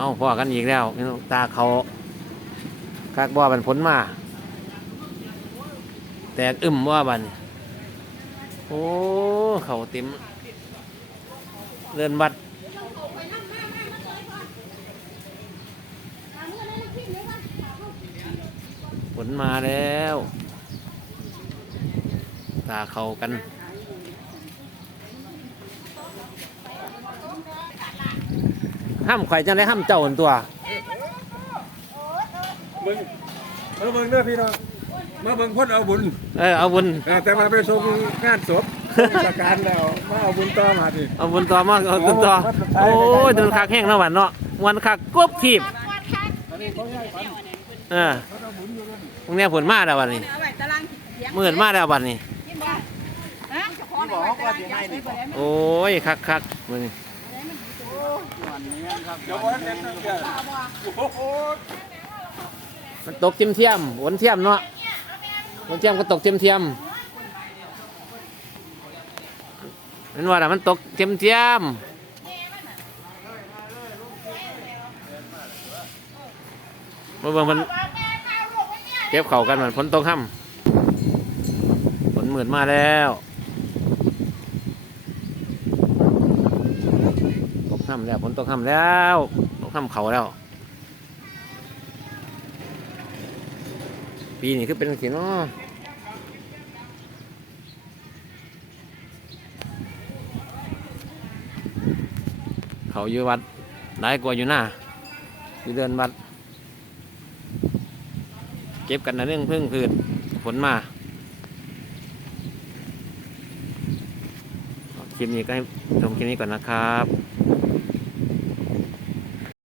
เอาพอกันอีกแล้วตาเขาคากบ่อมันผลมา แตกอึมว่าบันโอ้เขาเต็มเดินบัดผลมาแล้ว ตาเขากัน ห้ามข่อยจังได้ห้ามเจ้าอันตัวมึงมาเบิ่งเด้อพี่น้องมาเบิ่งคนเอาบุญเออเอาบุญ เออแต่มาไปชมงานศพราชการแล้วมาเอาบุญต่อมาดิเอาบุญต่อมาเอาบุญต่อ โอ้ยโดนคักแห้งแล้ววันเนาะวันคักกบทีบอันนี้เขาใหญ่ปันเออเขาเอาบุญอยู่นั่นพวกเนี้ยผลมาแล้ววันนี้เอาไว้ตารางเสียงหมื่นมาแล้ววันนี้ กินบ่ฮะขอบอกว่าสิให้นี่บ่โอ้ยคักคักมือนี้ เดี๋ยววันนี้เดี๋ยวโอ้โหมันตกเทียมเทียมฝนเทียมเนาะฝนเทียมก็ตกเทียมเทียมมันว่าน่ะมันตกเทียมเทียมมาเบิ่งมันเก็บเข่ากันเหมือนฝนตกค่ำฝนเหมื่นมาแล้วตก ค่ำแล้วฝนตกค่ำแล้วตกค่ำเขาแล้ว ปีนี้คือเป็นสีเนาะเขาอยู่วัดหลายกว่าอยู่หน้าอยู่เดินวัด เก็บกันนะเรื่องพึ่งพืชผลมา ลิปนี้ก็ให้ชมคลิปนี้ก่อนนะครับ